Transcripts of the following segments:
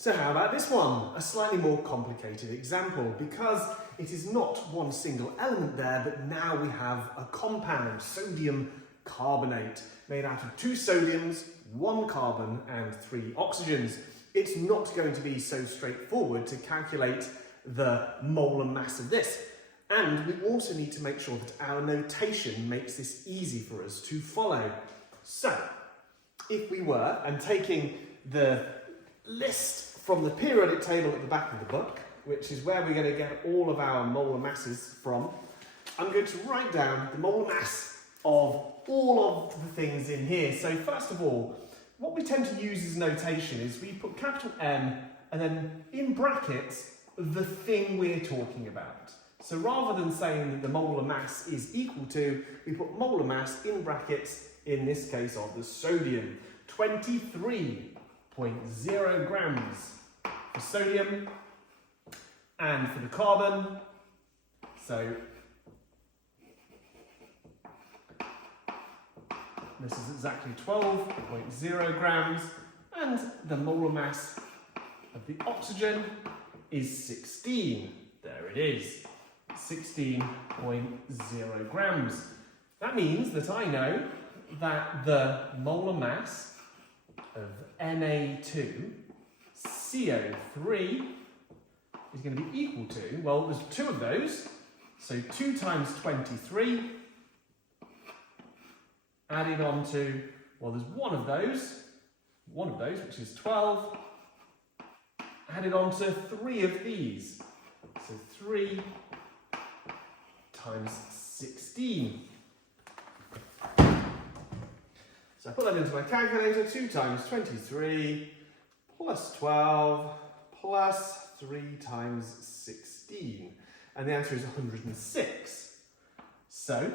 So how about this one? A slightly more complicated example, because it is not one single element there, but now we have a compound, sodium carbonate, made out of 2 sodiums, 1 carbon and 3 oxygens. It's not going to be so straightforward to calculate the molar mass of this. And we also need to make sure that our notation makes this easy for us to follow. So, if we were, and taking the list from the periodic table at the back of the book, which is where we're going to get all of our molar masses from, I'm going to write down the molar mass of all of the things in here. So first of all, what we tend to use as notation is we put capital M and then in brackets the thing we're talking about. So rather than saying that the molar mass is equal to, we put molar mass in brackets, in this case of the sodium, 23.0 grams for sodium, and for the carbon, so this is exactly 12.0 grams, and the molar mass of the oxygen is 16. There it is, 16.0 grams. That means that I know that the molar mass of Na2CO3 is going to be equal to, well, there's 2 of those, so 2 times 23, added on to, well, there's one of those, which is 12, added on to 3 of these, so 3 times 16. So I put that into my calculator, 2 times 23 plus 12 plus 3 times 16. And the answer is 106. So,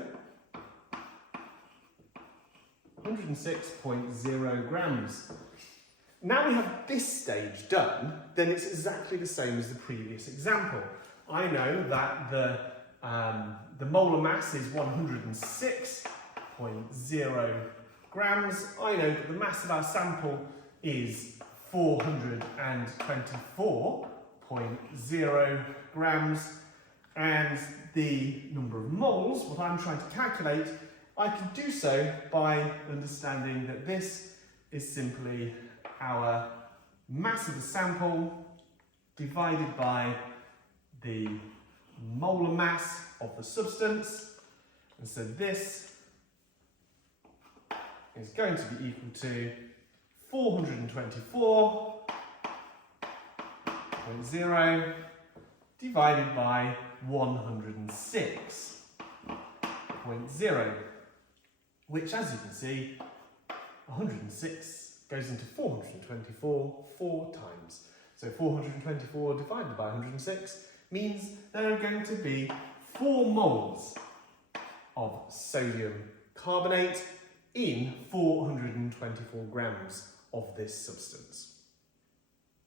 106.0 grams. Now we have this stage done, then it's exactly the same as the previous example. I know that the molar mass is 106.0 grams. I know that the mass of our sample is 424.0 grams, and the number of moles, what I'm trying to calculate, I can do so by understanding that this is simply our mass of the sample divided by the molar mass of the substance, and so this is going to be equal to 424.0 divided by 106.0, which, as you can see, 106 goes into 424 4 times. So 424 divided by 106 means there are going to be 4 moles of sodium carbonate in 424 grams of this substance.